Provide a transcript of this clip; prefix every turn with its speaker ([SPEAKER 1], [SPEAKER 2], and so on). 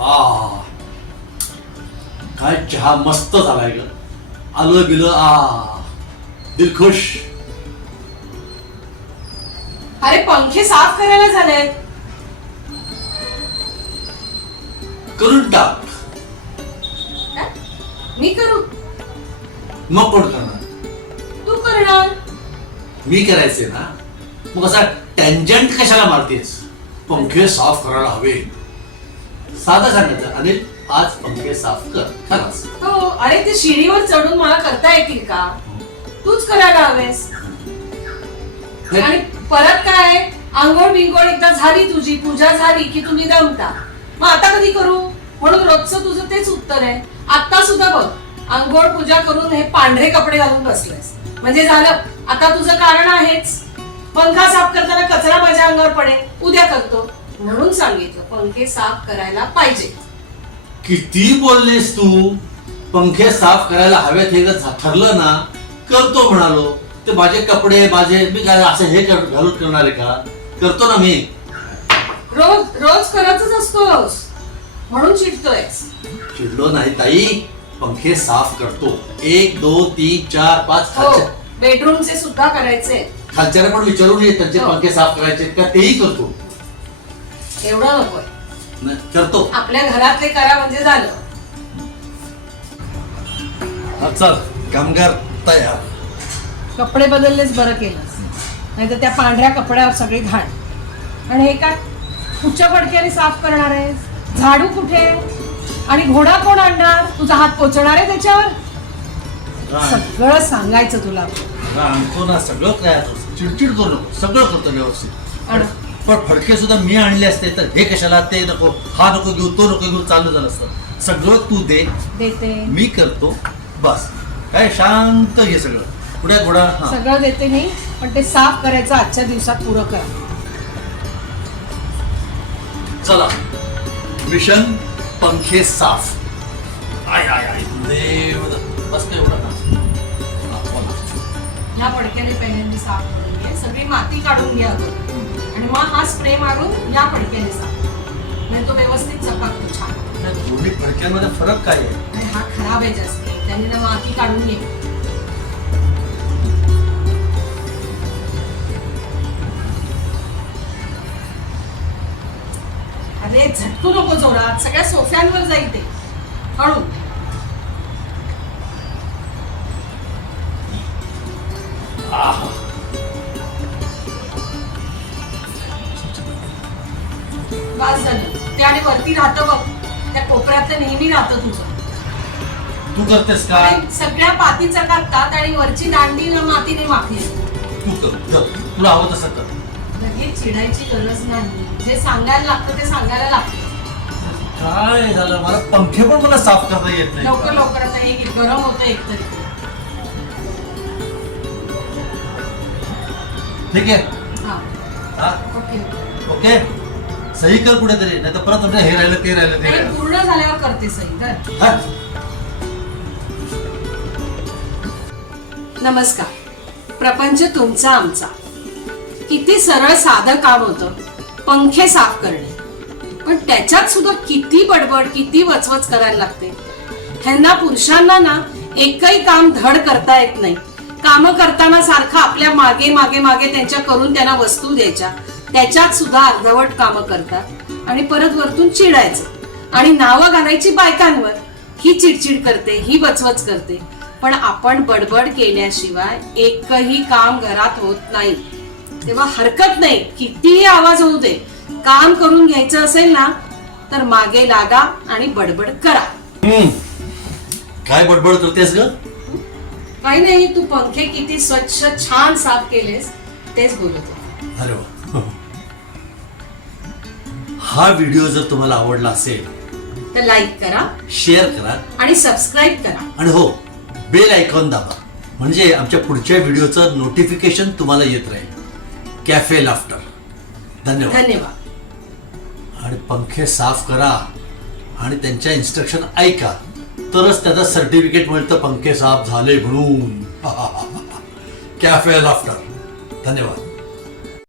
[SPEAKER 1] आ काय चहा मस्त झालाय ग. आलं बिलं आ. दिल खुश.
[SPEAKER 2] अरे पंखे साफ करायला झालेत.
[SPEAKER 1] करून टाक.
[SPEAKER 2] काय? मी करू?
[SPEAKER 1] मग कोण करणार?
[SPEAKER 2] तू करणार.
[SPEAKER 1] मी करायचे ना. मग असा टँजंट कशाला मारतेस? पंखे साफ करायला हवे. साधं सांगायचं अनिल आज पंखे साफ कर. खरंच.
[SPEAKER 2] हो अरे ते शिडीवर चढून मला करता येतील का? तूच करायला हवेस. आणि परत काय? आंघोळ बिंगोळ एकदा झाली तुझी पूजा झाली की तुम्ही दमता. मग आता कधी करू? म्हणून रोजचं तुझं तेच उत्तर आहे. आता सुद्धा बघ आंघोळ पूजा करून हे पांढरे कपडे घालून बसलेस. म्हणजे झालं आता तुझं कारण आहेच. पंखा साफ करताना कचरा माझ्या अंगावर पडेल उद्या करतो. म्हणून सांगितलं पंखे साफ करायला पाहिजे.
[SPEAKER 1] किती बोललेस तू? पंखे साफ करायला हवेत हे जर ठरलं ना करतो म्हणालो. ते माझे कपडे माझे मी काय असं हे कर- घालून करणार आहे का? करतो ना मी.
[SPEAKER 2] रोज रोज करतच असतोस. म्हणून चिडतोयस.
[SPEAKER 1] चिडलो नाही ताई. पंखे साफ करतो. एक दोन तीन चार पाच
[SPEAKER 2] हो
[SPEAKER 1] खालच्या
[SPEAKER 2] बेडरूमचे सुद्धा करायचे.
[SPEAKER 1] खालच्याला पण विचारून ये त्यांचे
[SPEAKER 2] हो.
[SPEAKER 1] पंखे साफ करायचे का तेही करतो.
[SPEAKER 2] एवढं नकोय.
[SPEAKER 1] न- करतो.
[SPEAKER 2] आपल्या घरातले करा म्हणजे झालं.
[SPEAKER 1] हा, चल कामगार तयार.
[SPEAKER 2] कपडे बदललेच बरं केलंस. नाही तर त्या पांढऱ्या कपड्यावर सगळी घाण. आणि हे काय? कुठच्या फडक्याने साफ करणार आहेस? झाडू कुठे? आणि घोडा कोण आणणार? तुझा हात पोचणार आहे त्याच्यावर? सगळं सांगायचं तुला.
[SPEAKER 1] ना सगळं काय चिडचिड करू नको. सगळं करतो व्यवस्थित.
[SPEAKER 2] आण.
[SPEAKER 1] पण फडके सुद्धा मी आणले असते तर हे कशाला? ते नको हा नको घेऊ तो नको घेऊ चालू झालं असतं. सगळं तू दे
[SPEAKER 2] देते.
[SPEAKER 1] मी करतो बस. काय शांत घे सगळं. पुढे घोडा हा.
[SPEAKER 2] सगळं देते मी पण ते साफ करायचं आजच्या दिवसात पुरं करा
[SPEAKER 1] चला. मिशन पंखे साफ. आय आय आय. देव बस काय एवढा ना हा, बोला.
[SPEAKER 2] फडक्याने पहिल्यांदा साफ करून घे. सगळी माती काढून घ्या अगोदर आणि मग हा स्प्रे मारून या फडक्याने साफ म्हणजे तो व्यवस्थित चकाकतो छान.
[SPEAKER 1] दोन्ही फडक्यांमध्ये फरक काय आहे?
[SPEAKER 2] आणि हा खराब आहे जास्त. त्याने ना माती काढून घे. अरे झटकू नको जोरात. सगळ्या सोफ्यांवर जाईल ते हळू.
[SPEAKER 1] आहा.
[SPEAKER 2] वास झालं. ते आणि वरती राहतं बघ. त्या कोपऱ्यातलं नेहमी राहतं तुझं.
[SPEAKER 1] तू करतेस का?
[SPEAKER 2] आणि सगळ्या पाती चकाकतात आणि वरची दांडी ना मातीने माखली
[SPEAKER 1] तू कर. कर. तुला हवं तसं कर.
[SPEAKER 2] हे चिडायची गरज नाही. जे सांगायला लागतं ते सांगायला लागतं.
[SPEAKER 1] काय झालं? मला पंखे पण मला साफ करता येत नाही
[SPEAKER 2] लवकर लवकर. आता हे घे, गरम होतं एकतरी
[SPEAKER 1] ठीक आहे?
[SPEAKER 2] हा.
[SPEAKER 1] हा?
[SPEAKER 2] ओके.
[SPEAKER 1] ओके? सही कर कुठेतरी नाही तर परत हे राहिलं ते राहिलं ते राहिलं.
[SPEAKER 2] पूर्ण झाल्यावर करते सही तर
[SPEAKER 1] हा?
[SPEAKER 2] नमस्कार. प्रपंच तुमचा आमचा. किती सरळ साधं काम होतं पंखे साफ करणे. पण त्याच्यात सुद्धा किती बडबड किती वचवच करायला लागते. ह्यांना पुरुषांना ना एकही काम धड करता येत नाही. काम करताना सारखं आपल्या मागे मागे मागे त्यांच्या करून त्यांना वस्तू द्यायच्या. त्याच्यात सुद्धा अर्धवट कामं करतात आणि परत वरतून चिडायचं. आणि नावं घालायची बायकांवर ही चिडचिड करते ही वचवच करते. पण आपण बडबड केल्याशिवाय एकही काम घरात होत नाही. तेव्हा हरकत नाही कितीही आवाज होऊ दे काम करून घ्यायचं असेल ना तर मागे लागा आणि बडबड करा.
[SPEAKER 1] हम्म. काय बडबड करतेस ग?
[SPEAKER 2] काही नाही तू पंखे किती स्वच्छ छान साफ केलेस तेच बोलत होते.
[SPEAKER 1] हा व्हिडिओ जर तुम्हाला आवडला असेल
[SPEAKER 2] तर लाईक करा
[SPEAKER 1] शेअर करा
[SPEAKER 2] आणि सबस्क्राईब करा.
[SPEAKER 1] आणि हो बेल आयकॉन दाबा. म्हणजे आमच्या पुढच्या व्हिडिओचं नोटिफिकेशन तुम्हाला येत राहील. कॅफे लाफ्टर धन्यवाद.
[SPEAKER 2] धन्यवाद.
[SPEAKER 1] आणि पंखे साफ करा आणि त्यांच्या इन्स्ट्रक्शन ऐका. तरच त्याचं सर्टिफिकेट मिळतं पंखे साफ झाले म्हणून. कॅफे लाफ्टर धन्यवाद.